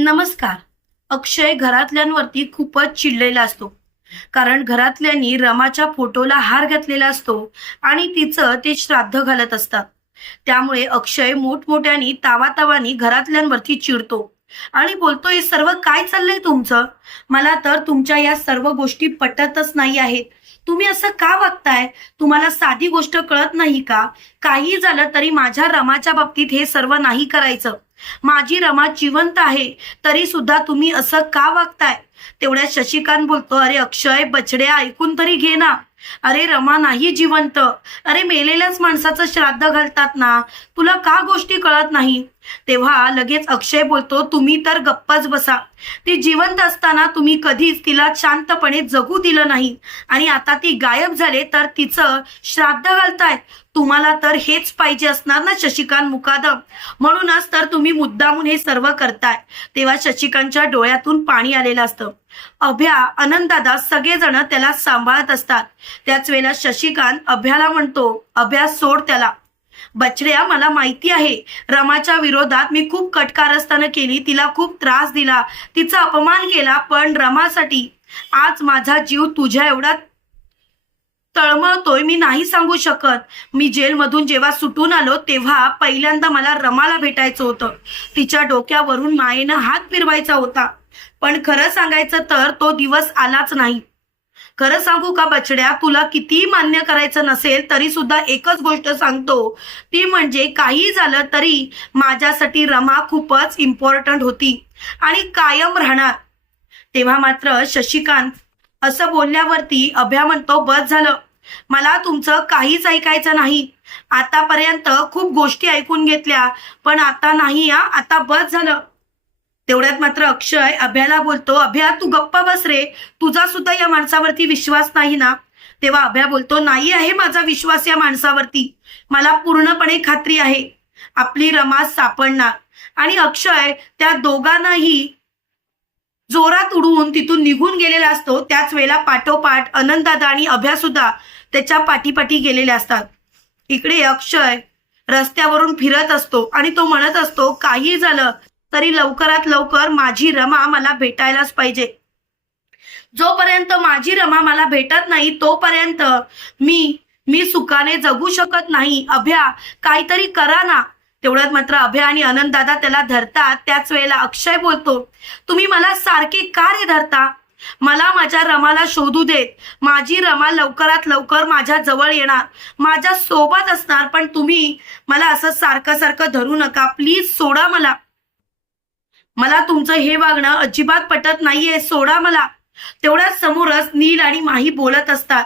नमस्कार. अक्षय घरातल्यांवरती खूपच चिडलेला असतो. कारण घरातल्यांनी रमाच्या फोटोला हार घातलेला असतो आणि तिचं ते श्राद्ध घालत असतात. त्यामुळे अक्षय मोठमोठ्यानी तावातावानी घरातल्यांवरती चिडतो आणि बोलतो हे सर्व काय चाललंय तुमचं? मला तर तुमच्या या सर्व गोष्टी पटतच नाही आहेत. तुम्ही असं का वागताय? तुम्हाला साधी गोष्ट कळत नाही का? काही झालं तरी माझ्या रमाच्या बाबतीत हे सर्व नाही करायचं. माझी रमा जिवंत आहे तरी सुद्धा तुम्ही असं का वागताय? तेवढ्या शशिकांत बोलतो अरे अक्षय बछड्या ऐकून तरी घे ना. अरे रमा नाही जिवंत. अरे मेलेल्याच माणसाचं श्राद्ध घालतात ना. तुला का गोष्टी कळत नाही? तेव्हा लगेच अक्षय बोलतो तुम्ही तर गप्पच बसा. ती जिवंत असताना तुम्ही कधीच तिला शांतपणे जगू दिलं नाही. आणि आता ती गायब झाले तर तिचं श्राद्ध घालतायत. तुम्हाला तर हेच पाहिजे असणार ना शशिकांत मुकादम? म्हणूनच तर तुम्ही मुद्दामून हे सर्व करताय. तेव्हा शशिकांतच्या डोळ्यातून पाणी आलेलं असतं. अभ्या आनंदादा सगळेजण त्याला सांभाळत असतात. त्याच वेळेला शशिकांत अभ्याला म्हणतो अभ्या सोड त्याला. बछड्या मला माहिती आहे. रमाच्या विरोधात मी खूप कटकारस्थानं केली तिला खूप त्रास दिला तिचा अपमान केला पण रमासाठी आज माझा जीव तुझ्या एवढा तळमळतोय मी नाही सांगू शकत. मी जेलमधून जेव्हा सुटून आलो तेव्हा पहिल्यांदा मला रमाला भेटायचं होतं. तिच्या डोक्यावरून मायेनं हात फिरवायचा होता. पण खरं सांगायचं तर तो दिवस आलाच नाही. खरं सांगू का बछड्या? तुला किती मान्य करायचं नसेल तरी सुद्धा एकच गोष्ट सांगतो. ती म्हणजे काही झालं तरी माझ्यासाठी रमा खूपच इम्पॉर्टंट होती आणि कायम राहणार. तेव्हा मात्र शशिकांत असं बोलल्यावरती अभ्या म्हणतो बस झालं. मला तुमचं काहीच ऐकायचं नाही. आतापर्यंत खूप गोष्टी ऐकून घेतल्या पण आता नाही आता बस झालं. तेवढ्यात मात्र अक्षय अभ्याला बोलतो अभ्या तू गप्पा बस रे. तुझा सुद्धा या माणसावरती विश्वास नाही ना? तेव्हा अभ्या बोलतो नाही आहे माझा विश्वास या माणसावरती. मला पूर्णपणे खात्री आहे. आपली रमा सापडणार. आणि अक्षय त्या दोघांनाही जोरात उडवून तिथून निघून गेलेला असतो. त्याच वेळेला पाठोपाठ आनंददादा आणि अभ्या सुद्धा त्याच्या पाठीपाठी गेलेले असतात. इकडे अक्षय रस्त्यावरून फिरत असतो आणि तो म्हणत असतो काही झालं तरी लवकरात लवकर माझी रमा मला भेटायलाच पाहिजे. जोपर्यंत माझी रमा मला भेटत नाही तोपर्यंत मी मी सुखाने जगू शकत नाही. अभ्या काहीतरी करा ना. तेवढ्यात मात्र अभय आणि आनंददादा त्याला धरतात. त्याच वेळेला अक्षय बोलतो तुम्ही मला सारखे का रे धरता? मला माझ्या रमाला शोधू देत. माझी रमा लवकरात लवकर माझ्या जवळ येणार. माझ्या सोबत असणार पण तुम्ही मला असं सारखं सारखं धरू नका. प्लीज सोडा मला. मला तुमचं हे वागणं अजिबात पटत नाहीये सोडा मला. तेवढ्याच समोरच नील आणि माही बोलत असतात.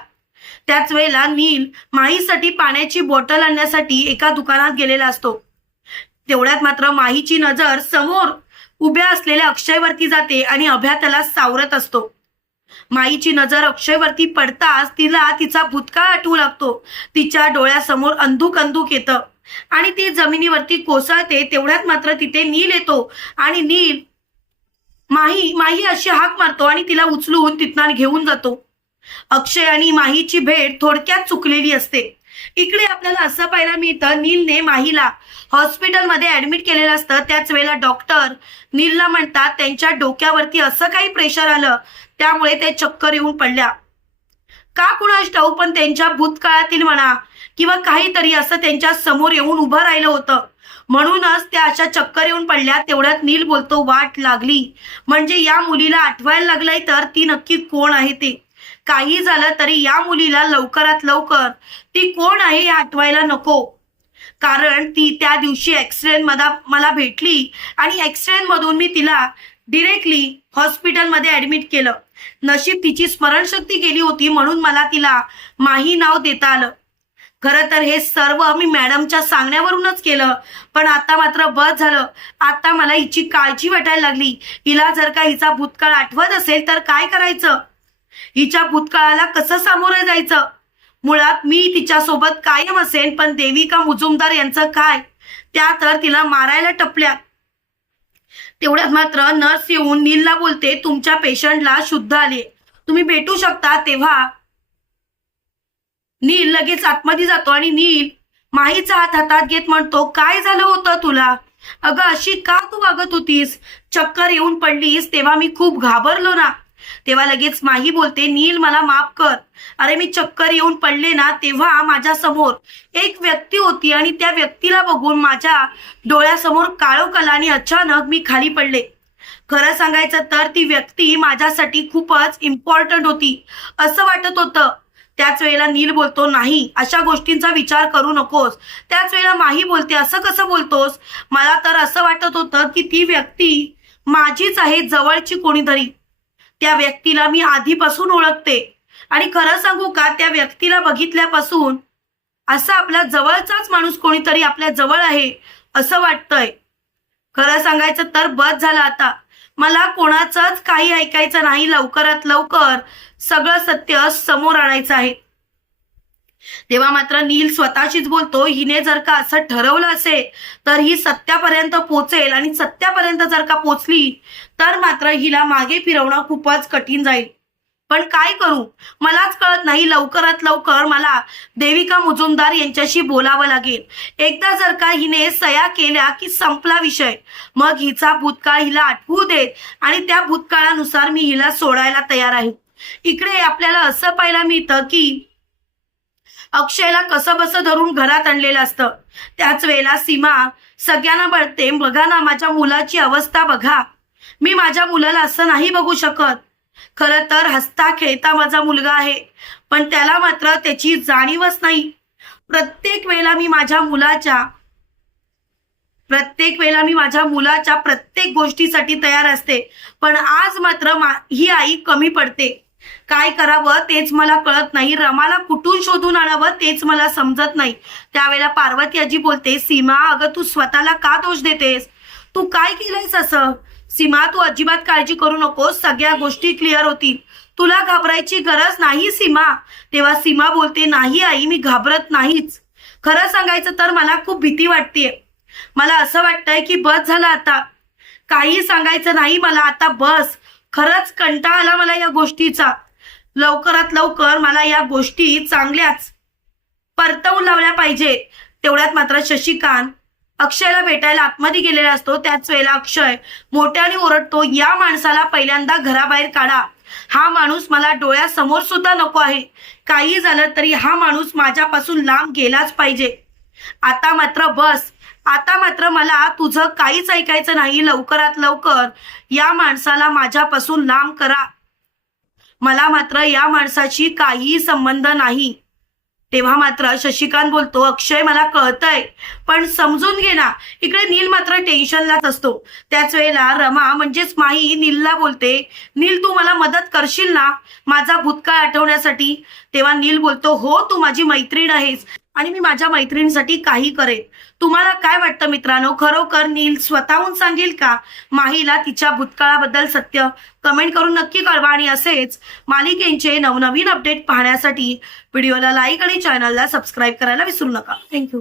त्याच वेळेला नील माहीसाठी पाण्याची बॉटल आणण्यासाठी एका दुकानात गेलेला असतो. तेवढ्यात मात्र माहीची नजर समोर उभ्या असलेल्या अक्षयवरती जाते आणि अभ्या त्याला सावरत असतो. माईची नजर अक्षयवरती पडताच तिला तिचा भूतकाळ आठवू लागतो. तिच्या डोळ्यासमोर अंधुक अंधुक येतं. आणि ती जमिनीवरती कोसळते तेवढ्यात मात्र तिथे नील येतो. आणि नील माही माही अशी हाक मारतो आणि तिला उचलून तिथनं घेऊन जातो. अक्षय आणि माहीची भेट थोडक्यात चुकलेली असते. इकडे आपल्याला असं पाहायला मिळतं नीलने माहीला हॉस्पिटलमध्ये ऍडमिट केलेलं असतं. त्याच वेळेला डॉक्टर नीलला म्हणतात त्यांच्या डोक्यावरती असं काही प्रेशर आलं त्यामुळे ते चक्कर येऊन पडल्या. का कुणास ठाऊ पण त्यांच्या भूतकाळातील म्हणा किंवा काहीतरी असं त्यांच्यासमोर येऊन उभं राहिलं होतं. म्हणूनच त्या अशा चक्कर येऊन पडल्या तेवढ्यात नील बोलतो वाट लागली. म्हणजे या मुलीला आठवायला लागलंय तर ती नक्की कोण आहे ते? काही झालं तरी या मुलीला लवकरात लवकर ती कोण आहे हे आठवायला नको. कारण ती त्या दिवशी ॲक्सिडेंट मधा मला भेटली आणि ऍक्सिडेंट मधून मी तिला डिरेक्टली हॉस्पिटलमध्ये ऍडमिट केलं. नशीब तिची स्मरणशक्ती गेली होती म्हणून मला तिला माही नाव देता आलं. खरं तर हे सर्व मी मॅडमच्या सांगण्यावरूनच केलं. पण आता मात्र बस झालं. आता मला हिची काळजी वाटायला लागली. हिला जर का हिचा भूतकाळ आठवत असेल तर काय करायचं? हिच्या भूतकाळाला कसं सामोरं जायचं? मुळात मी तिच्यासोबत कायम असेन पण देविका मुजुमदार यांचं काय? त्या तर तिला मारायला टपल्या. तेवढ्यात मात्र नर्स येऊन नीलला बोलते तुमच्या पेशंटला शुद्ध आले. तुम्ही भेटू शकता तेव्हा. नील लगेच आतमध्ये जातो आणि नील माहीचा हात हातात घेत म्हणतो काय झालं होतं तुला? अगं अशी का तू वागत होतीस? चक्कर येऊन पडलीस तेव्हा मी खूप घाबरलो ना. तेव्हा लगेच माही बोलते नील मला माफ कर. अरे मी चक्कर येऊन पडले ना तेव्हा माझ्यासमोर एक व्यक्ती होती आणि त्या व्यक्तीला बघून माझ्या डोळ्यासमोर काळो आणि अचानक मी खाली पडले. खरं सांगायचं तर ती व्यक्ती माझ्यासाठी खूपच इम्पॉर्टंट होती. असं वाटत होतं. त्याच वेळेला नील बोलतो नाही अशा गोष्टींचा विचार करू नकोस. त्याच वेळेला माही बोलते असं कसं बोलतोस? मला तर असं वाटत होतं की ती व्यक्ती माझीच आहे जवळची कोणीतरी. त्या व्यक्तीला मी आधीपासून ओळखते. आणि खरं सांगू का त्या व्यक्तीला बघितल्यापासून असं आपल्या जवळचाच माणूस कोणीतरी आपल्या जवळ आहे असं वाटतंय. खरं सांगायचं तर बस झालं आता. मला कोणाचंच काही ऐकायचं नाही लवकरात लवकर सगळं सत्य समोर आणायचं आहे. तेव्हा मात्र नील स्वतःशीच बोलतो हिने जर का असं ठरवलं असेल तर ही सत्यापर्यंत पोचेल आणि सत्यापर्यंत जर का पोचली तर मात्र हिला मागे फिरवणं खूपच कठीण जाईल. पण काय करू? मलाच कळत नाही लवकरात लवकर मला देविका मुजुमदार यांच्याशी बोलावं लागेल. एकदा जर का हिने सया केल्या की संपला विषय मग हिचा भूतकाळ हिला आठवू देत आणि त्या भूतकाळानुसार मी हिला सोडायला तयार आहे. इकडे आपल्याला असं पाहायला मिळतं की अक्षयला कसं बसं धरून घरात आणलेलं असतं. त्याच वेळेला सीमा सगळ्यांना बळते बघा ना माझ्या मुलाची अवस्था बघा. मी माझ्या मुलाला असं नाही बघू शकत. खरं तर हसता खेळता माझा मुलगा आहे पण त्याला मात्र त्याची जाणीवच नाही. प्रत्येक वेळेला मी माझ्या मुलाच्या प्रत्येक वेळेला मी माझ्या मुलाच्या प्रत्येक गोष्टीसाठी तयार असते पण आज मात्र मा- ही आई कमी पडते. काय करावं तेच मला कळत नाही. रमाला कुठून शोधून आणावं तेच मला समजत नाही. त्यावेळेला पार्वती आजी बोलते सीमा अगं तू स्वतःला का दोष देतेस? तू काय केलंयस असं? सीमा तू अजिबात काळजी करू नकोस सगळ्या गोष्टी क्लिअर होतील. तुला घाबरायची गरज नाही सीमा. तेव्हा सीमा बोलते नाही आई मी घाबरत नाहीच. खरं सांगायचं तर मला खूप भीती वाटतेय. मला असं वाटतंय की बस झालं आता. काही सांगायचं नाही मला आता बस. खरंच कंटाळा आला मला या गोष्टीचा. लवकरात लवकर मला या गोष्टी चांगल्याच परतवून लावल्या पाहिजे. तेवढ्यात मात्र शशिकांत अक्षयला भेटायला आतमध्ये गेलेला असतो. त्याच वेळेला अक्षय मोठ्याने ओरडतो या माणसाला पहिल्यांदा घराबाहेर काढा. हा माणूस मला डोळ्यासमोर सुद्धा नको आहे. काही झालं तरी हा माणूस माझ्यापासून लांब गेलाच पाहिजे. आता मात्र बस. आता मात्र मला तुझं काहीच ऐकायचं नाही. लवकरात लवकर या माणसाला माझ्यापासून लांब करा. मला मात्र या माणसाशी काहीही संबंध नाही. तेव्हा मात्र शशिकांत बोलतो अक्षय मला कळतंय पण समजून घे ना. इकडे नील मात्र टेन्शनलाच असतो. त्याच वेळेला रमा म्हणजेच माही नीलला बोलते नील तू मला मदत करशील ना? माझा भूतकाळ आठवण्यासाठी? तेव्हा नील बोलतो हो तू माझी मैत्रीण आहेस. आणि मी माझ्या मैत्रिणीसाठी काही करेन. तुम्हाला काय वाटतं मित्रांनो? खरोखर नील स्वतःहून सांगेल का? माहीला तिच्या भूतकाळाबद्दल सत्य कमेंट करून नक्की कळवा. आणि असेच मालिकेंचे नवनवीन अपडेट पाहण्यासाठी व्हिडिओला लाईक आणि चॅनलला सबस्क्राईब करायला विसरू नका. थँक्यू